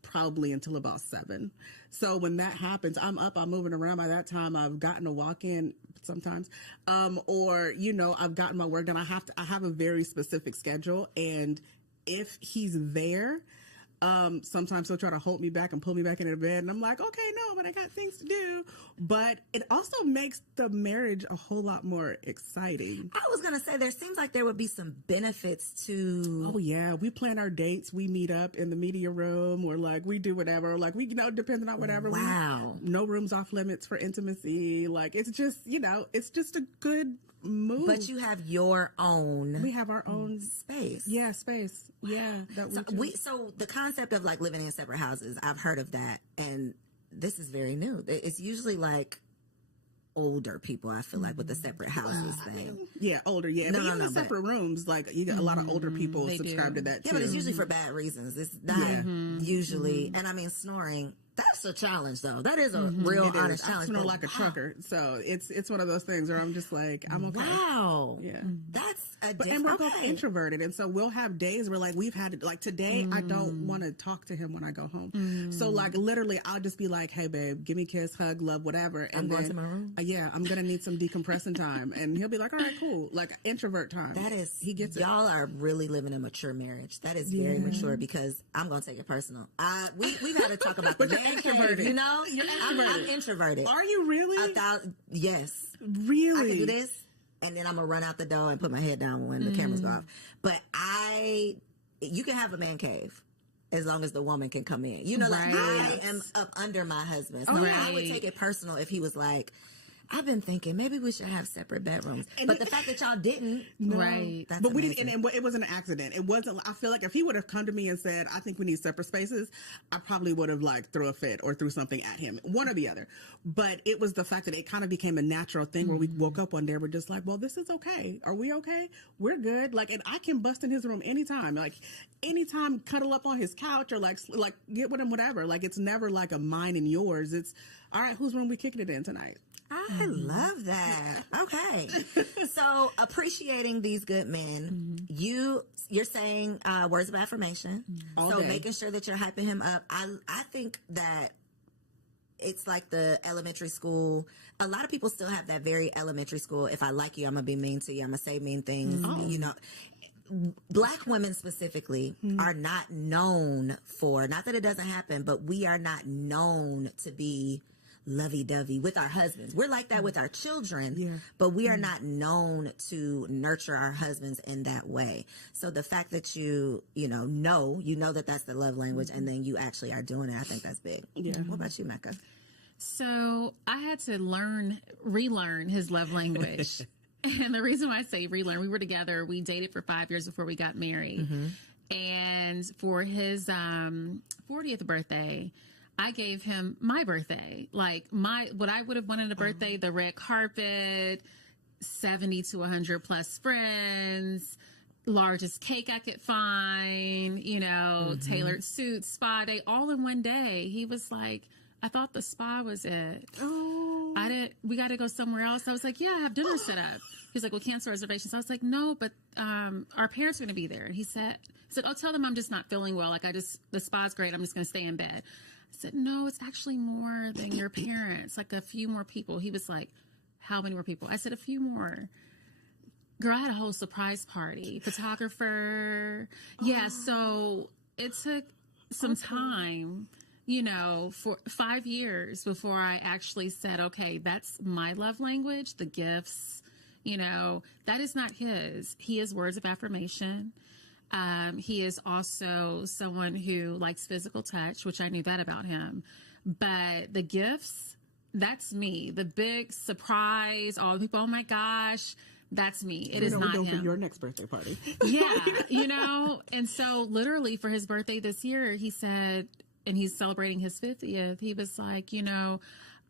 probably until about 7. So when that happens, I'm up, I'm moving around. By that time, I've gotten a walk in sometimes, or, I've gotten my work done. I have a very specific schedule. And if he's there, sometimes he'll try to hold me back and pull me back into bed. And I'm like, okay, no, but I got things to do. But it also makes the marriage a whole lot more exciting. I was going to say, there seems like there would be some benefits to... Oh, yeah. We plan our dates. We meet up in the media room, or like we do whatever. Like, we, depending on whatever. Wow. No rooms off limits for intimacy. Like, it's just, it's just a good move. But you have your own... We have our own... space. Yeah, space. Yeah. So the concept of like living in separate houses, I've heard of that, and this is very new. It's usually like older people, I feel like, with the separate houses thing. Yeah, older, yeah. But even the separate rooms, like, you get a lot of older people subscribe to that too. Yeah, but it's usually for bad reasons. It's not usually, and I mean, snoring, that's a challenge though. That is a real honest challenge. I snore like a trucker. So it's one of those things where I'm just like, I'm okay. Wow. Yeah. That's a different... And we're both introverted. And so we'll have days where like we've had, like today, I don't want to talk to him when I go home. So like literally I'll just be like, hey babe, give me a kiss, hug, love, whatever. And I'm going to my room. Yeah, I'm going to need some decompressing time. And he'll be like, all right, cool. Like introvert time. That is... He gets it. Y'all are really living a mature marriage. That is very mature, because I'm going to take it personal. We've had to talk about the man cave, you know? You're introverted. I'm introverted. Are you really? Yes. Really? I can do this, and then I'm going to run out the door and put my head down when the cameras go off. But you can have a man cave as long as the woman can come in. You know, like I am up under my husband. So I would take it personal if he was like, I've been thinking maybe we should have separate bedrooms, but the fact that y'all didn't, that's but we amazing. didn't, and it was an accident. It wasn't. I feel like if he would have come to me and said, "I think we need separate spaces," I probably would have like threw a fit or threw something at him, one or the other. But it was the fact that it kind of became a natural thing where we woke up one day, we're just like, "Well, this is okay. Are we okay? We're good." Like, and I can bust in his room anytime. Like, anytime, cuddle up on his couch or like get with him, whatever. Like, it's never like a mine and yours. It's all right. Whose room we kicking it in tonight? I love that. Okay. So appreciating these good men, you're saying words of affirmation. All so day. making sure that you're hyping him up. I think that it's like the elementary school. A lot of people still have that very elementary school. If I like you, I'm going to be mean to you. I'm going to say mean things. You know, Black women specifically are not known for, not that it doesn't happen, but we are not known to be lovey-dovey with our husbands. We're like that with our children, but we are not known to nurture our husbands in that way. So the fact that you know that that's the love language, and then you actually are doing it, I think that's big. What about you, Mecca? So I had to relearn his love language. And the reason why I say relearn, we were together, we dated for 5 years before we got married. And for his 40th birthday, I gave him my birthday, like what I would have wanted a birthday, the red carpet, 70 to 100 plus friends, largest cake I could find, you know, tailored suits, spa day, all in one day. He was like, I thought the spa was it. We got to go somewhere else. I was like, yeah, I have dinner set up. He's like, well, cancel reservations. I was like, no, but our parents are going to be there. And he said, oh, tell them I'm just not feeling well. Like the spa's great. I'm just going to stay in bed. I said, no, it's actually more than your parents, like a few more people. He was like, how many more people? I said, a few more. Girl, I had a whole surprise party, photographer. Yeah, so it took some time, you know, for 5 years before I actually said, okay, that's my love language, the gifts, you know, that is not his. He is words of affirmation. He is also someone who likes physical touch, which I knew that about him. But the gifts, that's me. The big surprise, all the people, oh my gosh, that's me. It is not him. For your next birthday party. Yeah, you know. And so literally for his birthday this year, he said, and he's celebrating his 50th, he was like, you know,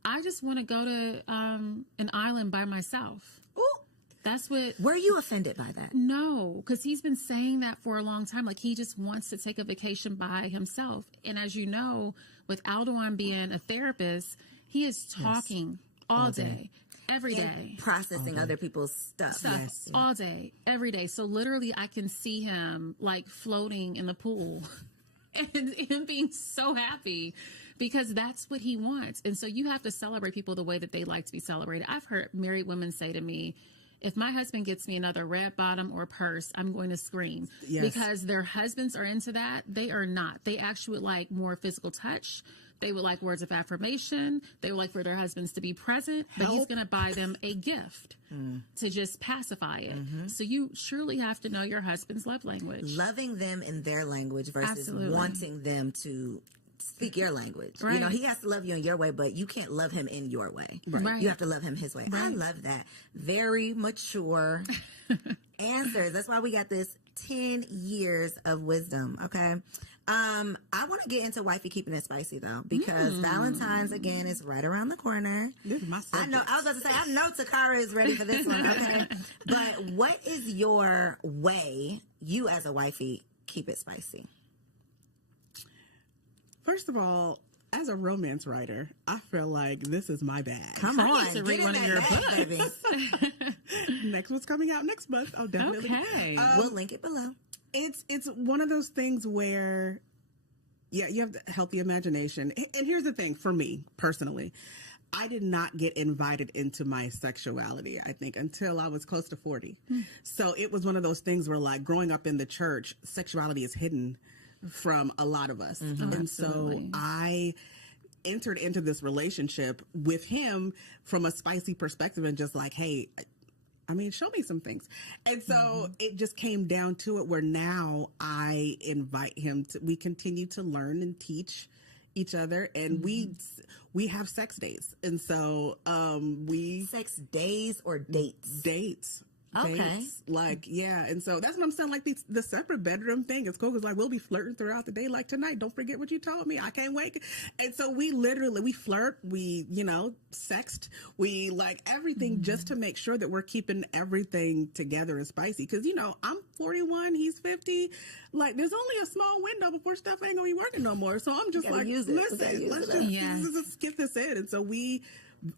I just want to go to an island by myself. Ooh. That's what. Were you offended by that? No, because he's been saying that for a long time. Like, he just wants to take a vacation by himself. And as you know, with Aldoan being a therapist, he is talking all day, every day. Processing other people's stuff. All day, every day. So literally I can see him like floating in the pool and him being so happy because that's what he wants. And so you have to celebrate people the way that they like to be celebrated. I've heard married women say to me, if my husband gets me another red bottom or purse, I'm going to scream. Because their husbands are into that. They are not. They actually would like more physical touch. They would like words of affirmation. They would like for their husbands to be present. But he's going to buy them a gift to just pacify it. So you surely have to know your husband's love language. Loving them in their language versus wanting them to speak your language. Right. You know, he has to love you in your way, but you can't love him in your way. Right. You have to love him his way. Right. I love that. Very mature answers. That's why we got this 10 years of wisdom. Okay. I want to get into wifey keeping it spicy though, because Valentine's again is right around the corner. This is my subject. I know. I was about to say, I know Takara is ready for this one. Okay. But what is your way, you as a wifey, keep it spicy? First of all, as a romance writer, I feel like this is my bag. Come on, I need to read one of your books. Baby. Next one's coming out next month. Oh, definitely. Okay. We'll link it below. It's one of those things where, yeah, you have the healthy imagination. And here's the thing, for me personally, I did not get invited into my sexuality, I think, until I was close to 40. So it was one of those things where, like, growing up in the church, sexuality is hidden from a lot of us. And so I entered into this relationship with him from a spicy perspective and just like, hey, I mean, show me some things. And so it just came down to it where now I invite him to, we continue to learn and teach each other, and we have sex days. And so sex days or dates? Okay. Dates. Like, yeah. And so that's what I'm saying. Like the separate bedroom thing is cool because like we'll be flirting throughout the day. Like tonight, don't forget what you told me. I can't wait. And so we flirt. We, sext. We like everything just to make sure that we're keeping everything together and spicy. Because, I'm 41, he's 50. Like there's only a small window before stuff ain't going to be working no more. So I'm just like, listen, let's just get this in. And so we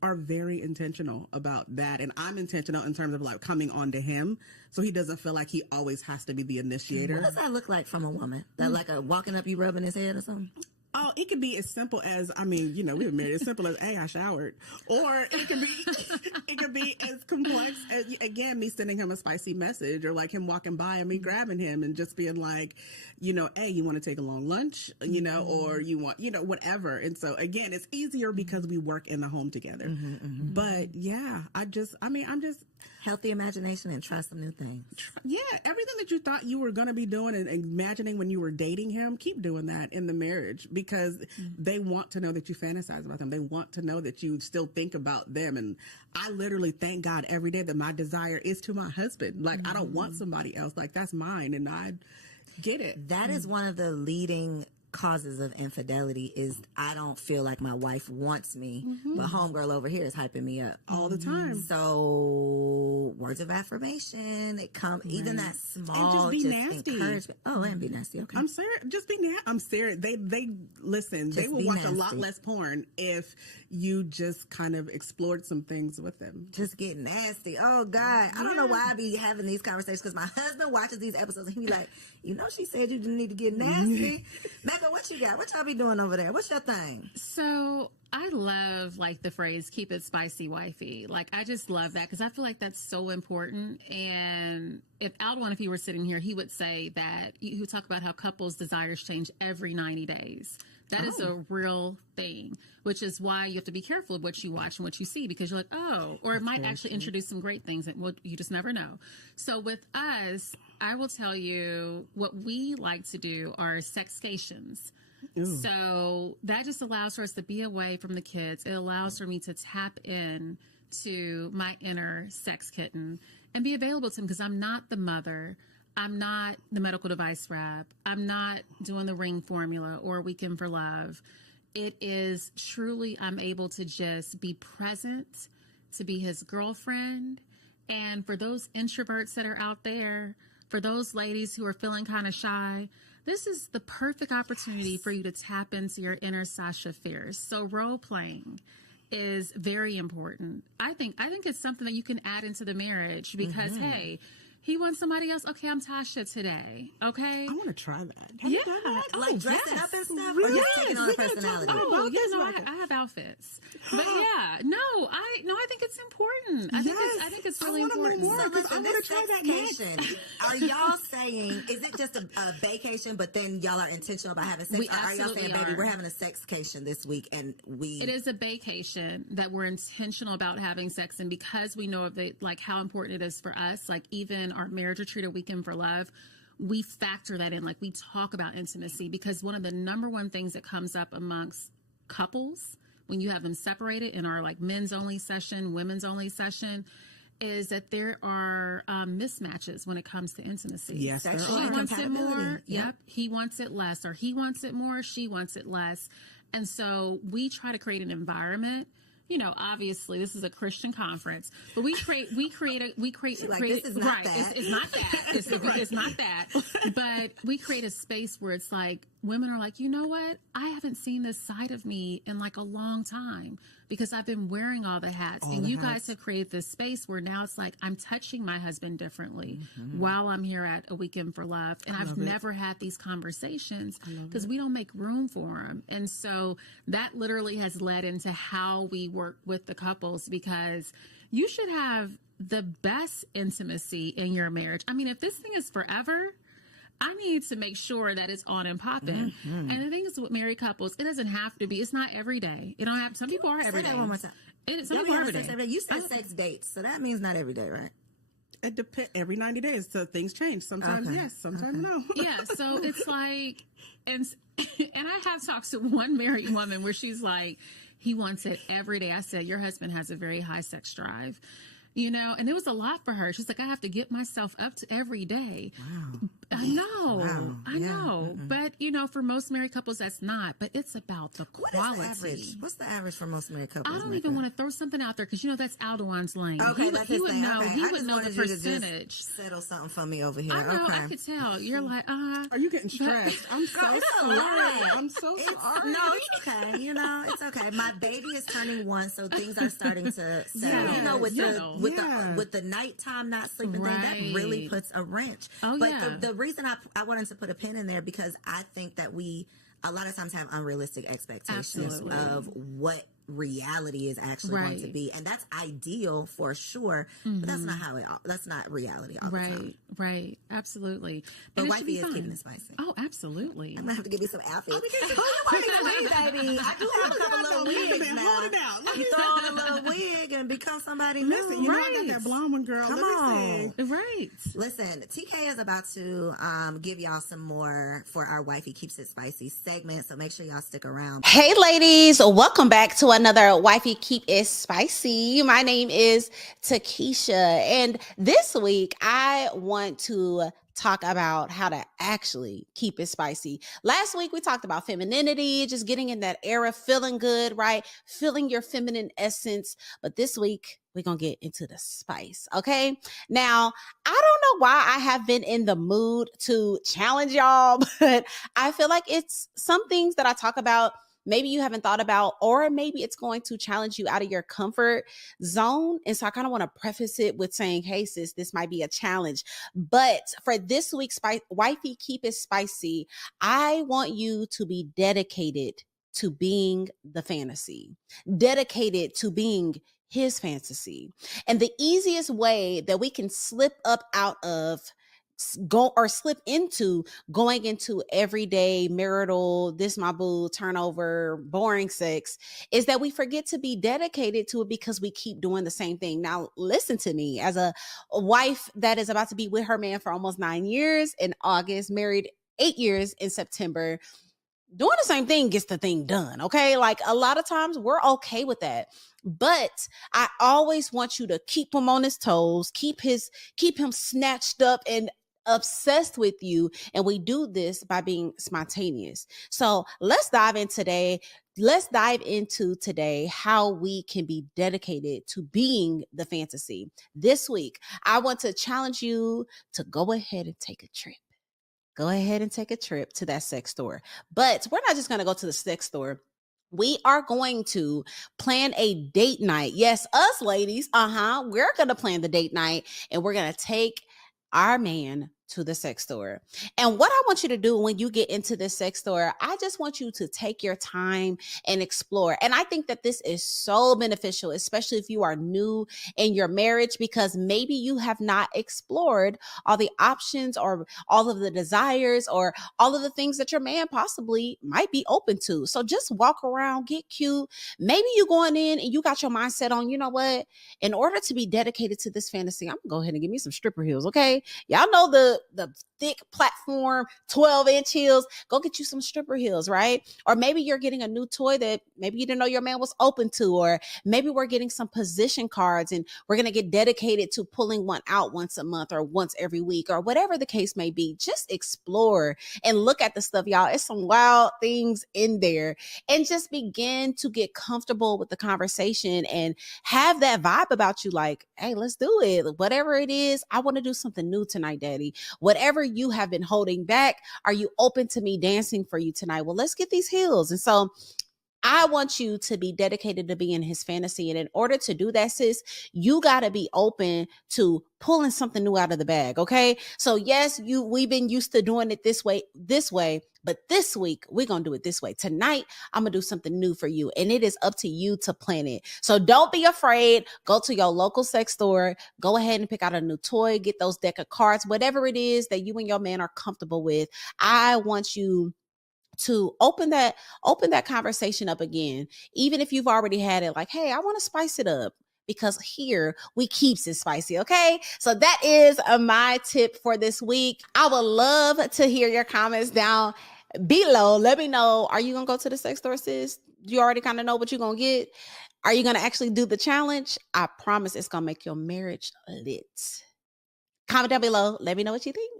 are very intentional about that, and I'm intentional in terms of like coming on to him so he doesn't feel like he always has to be the initiator. What does that look like from a woman? That like a walking up, you rubbing his head or something? Oh, it could be as simple as, I mean, you know, we've been married, as simple as, hey, I showered. Or it could be as complex as, again, me sending him a spicy message, or like him walking by and me grabbing him and just being like, you know, hey, you want to take a long lunch, you know, or you want, you know, whatever. And so again, it's easier because we work in the home together. But yeah, I'm just healthy imagination and try some new things. Yeah, everything that you thought you were going to be doing and imagining when you were dating him, keep doing that in the marriage, because they want to know that you fantasize about them. They want to know that you still think about them. And I literally thank God every day that my desire is to my husband. Like, I don't want somebody else. Like, that's mine, and I get it. That is one of the leading causes of infidelity, is I don't feel like my wife wants me, but homegirl over here is hyping me up all the time. So words of affirmation, it come even that small, and just be nasty. Encouragement. Oh, and be nasty. Okay, I'm serious. Just be nasty. I'm serious. They listen. They will watch a lot less porn if you just kind of explored some things with them. Just get nasty. Oh God, I don't know why I be having these conversations, because my husband watches these episodes and he be like, you know, she said you didn't need to get nasty. Becca, what you got? What y'all be doing over there? What's your thing? So I love like the phrase "keep it spicy, wifey." Like, I just love that, because I feel like that's so important. And if Aldwin, if he were sitting here, he would say that he would talk about how couples' desires change every 90 days. That is a real thing, which is why you have to be careful of what you watch and what you see, because you're like, oh, or it might actually introduce some great things that you just never know. So with us, I will tell you what we like to do are sexcations. So that just allows for us to be away from the kids. It allows for me to tap in to my inner sex kitten and be available to him, because I'm not the mother. I'm not the medical device rep. I'm not doing the ring formula or Weekend for Love. It is truly, I'm able to just be present, to be his girlfriend. And for those introverts that are out there, for those ladies who are feeling kind of shy, this is the perfect opportunity for you to tap into your inner Sasha Fierce. So role playing is very important. I think it's something that you can add into the marriage, because hey, he wants somebody else. Okay, I'm Tasha today. Okay, I want to try that. Have you done that? Like dressing up and stuff, really? or just taking on a personality? Oh, yeah, no, I have outfits. But yeah, I think it's important. I think it's really important. So listen, I want to try that vacation. Are y'all saying, is it just a vacation, but then y'all are intentional about having sex? We or are y'all saying, baby, are. we're having a sexcation this week, and It is a vacation that we're intentional about having sex, and because we know of it, like how important it is for us, like even our marriage retreat or Weekend for Love, we factor that in. Like, we talk about intimacy, because one of the number one things that comes up amongst couples when you have them separated in our like men's only session, women's only session, is that there are mismatches when it comes to intimacy. Yes, there Sexual are. He wants it more. Yep. He wants it less, or he wants it more. She wants it less. And so we try to create an environment. You know, obviously, this is a Christian conference, but we create this is not that. It's not that. It's not that. But we create a space where it's like women are like, you know what? I haven't seen this side of me in like a long time, because I've been wearing all the hats. And you guys have created this space where now it's like I'm touching my husband differently while I'm here at a Weekend for Love. And I've never had these conversations because we don't make room for them. And so that literally has led into how we work with the couples, because you should have the best intimacy in your marriage. I mean, if this thing is forever, I need to make sure that it's on and popping. And the thing is with married couples, it doesn't have to be. It's not every day. It don't have. Some people are every day. Say that one more time. Some people are every day. You said sex dates, so that means not every day, right? It depends. Every 90 days, so things change. Sometimes yes, sometimes no. Yeah, so it's like, and I have talked to one married woman where she's like, he wants it every day. I said, your husband has a very high sex drive. You know, and it was a lot for her. She's like, I have to get myself up to every day. Wow. I know. Wow. I know. But, you know, for most married couples, that's not. But it's about the quality. What is the average? What's the average for most married couples? I don't even want to throw something out there, because, you know, that's Aldewan's lane. Okay, that's his thing. Know, okay. He would know the percentage. Settle something for me over here. I know. Okay. I could tell. You're like, Are you getting stressed? I'm so sorry. I'm so sorry. No, it's okay. You know, it's okay. My baby is turning 1, so things are starting to settle. Yes, you know, with the nighttime not sleeping thing, that really puts a wrench. Oh, but the reason I wanted to put a pin in there, because I think that a lot of times have unrealistic expectations Absolutely. of what reality is actually going to be, and that's ideal for sure, but that's not that's not reality all the time. Right, absolutely. But And it should wifey be is fun. keeping it spicy. Oh, absolutely. I'm gonna have to give you some outfits. because- Who you want to be, baby? I do have a couple little wigs now. Hold it out. Let You me throw on a little wig and become somebody new. Listen, you know I got that blonde one, girl. Come Let me see. Right. Listen, TK is about to give y'all some more for our Wifey Keeps It Spicy segment, so make sure y'all stick around. Hey ladies, welcome back to another Wifey Keep It Spicy. My name is Takesha, and this week I want to talk about how to actually keep it spicy. Last week we talked about femininity, just getting in that era, feeling good, right? Feeling your feminine essence. But this week we're going to get into the spice, okay? Now, I don't know why I have been in the mood to challenge y'all, but I feel like it's some things that I talk about maybe you haven't thought about, or maybe it's going to challenge you out of your comfort zone. And so I kind of want to preface it with saying, hey, sis, this might be a challenge. But for this week's Wifey Keep It Spicy, I want you to be dedicated to being the fantasy, dedicated to being his fantasy. And the easiest way that we can slip up out of slip into going into everyday marital, this my boo, turnover, boring sex is that we forget to be dedicated to it because we keep doing the same thing. Now, listen to me, as a wife that is about to be with her man for almost 9 years in August, married 8 years in September, doing the same thing gets the thing done. Okay. Like a lot of times we're okay with that. But I always want you to keep him on his toes, keep him snatched up and obsessed with you. And we do this by being spontaneous. So let's dive into today how we can be dedicated to being the fantasy. This week, I want to challenge you to go ahead and take a trip. Go ahead and take a trip to that sex store. But we're not just going to go to the sex store. We are going to plan a date night. Yes, us ladies. We're going to plan the date night, and we're going to take our man to the sex store. And what I want you to do when you get into the sex store, I just want you to take your time and explore. And I think that this is so beneficial, especially if you are new in your marriage, because maybe you have not explored all the options or all of the desires or all of the things that your man possibly might be open to. So just walk around, get cute. Maybe you going in and you got your mindset on, you know what? In order to be dedicated to this fantasy, I'm gonna go ahead and give me some stripper heels, okay? Y'all know the thick platform 12-inch heels. Go get you some stripper heels, right? Or maybe you're getting a new toy that maybe you didn't know your man was open to, or maybe we're getting some position cards and we're going to get dedicated to pulling one out once a month or once every week or whatever the case may be. Just explore and look at the stuff, y'all. It's some wild things in there, and just begin to get comfortable with the conversation and have that vibe about you. Like, hey, let's do it. Whatever it is, I want to do something new tonight, daddy. Whatever you have been holding back, are you open to me dancing for you tonight? Well, let's get these heels. And so I want you to be dedicated to being his fantasy. And in order to do that, sis, you got to be open to pulling something new out of the bag. Okay. So yes, we've been used to doing it this way, but this week we're going to do it this way. Tonight, I'm going to do something new for you. And it is up to you to plan it. So don't be afraid. Go to your local sex store. Go ahead and pick out a new toy, get those deck of cards, whatever it is that you and your man are comfortable with. I want you to open that conversation up again, even if you've already had it, like, hey, I want to spice it up, because here we keeps it spicy. Okay. So that is my tip for this week. I would love to hear your comments down below. Let me know. Are you going to go to the sex store, sis? You already kind of know what you're going to get. Are you going to actually do the challenge? I promise it's going to make your marriage lit. Comment down below. Let me know what you think.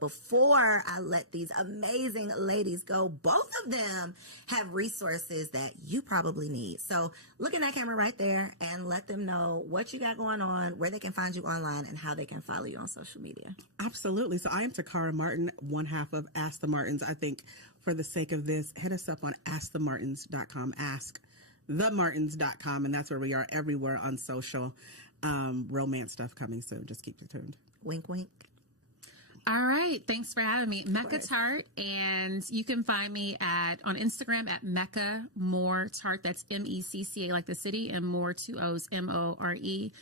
Before I let these amazing ladies go, both of them have resources that you probably need. So look in that camera right there and let them know what you got going on, where they can find you online, and how they can follow you on social media. Absolutely. So I am Takara Martin, one half of Ask the Martins. I think for the sake of this, hit us up on askthemartins.com, askthemartins.com, and that's where we are everywhere on social. Romance stuff coming soon. Just keep it tuned. Wink, wink. All right. Thanks for having me. Mecca Tart. And you can find me on Instagram at Mecca More Tart. That's MECCA like the city, and more 2 O's MORETARTT.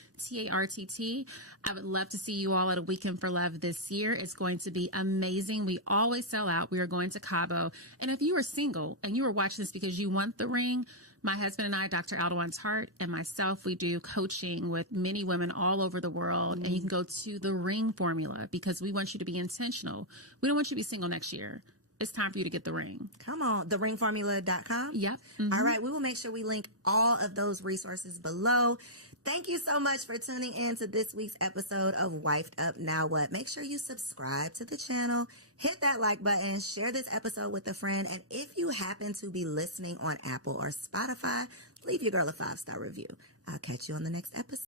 I would love to see you all at a Weekend for Love this year. It's going to be amazing. We always sell out. We are going to Cabo. And if you are single and you are watching this because you want the ring, my husband and I, Dr. Aldewan Tart, and myself, we do coaching with many women all over the world. And you can go to the ring formula because we want you to be intentional. We don't want you to be single next year. It's time for you to get the ring. Come on, theringformula.com. Yep. Mm-hmm. All right. We will make sure we link all of those resources below. Thank you so much for tuning in to this week's episode of Wifed Up Now What. Make sure you subscribe to the channel, hit that like button, share this episode with a friend, and if you happen to be listening on Apple or Spotify, leave your girl a 5-star review. I'll catch you on the next episode.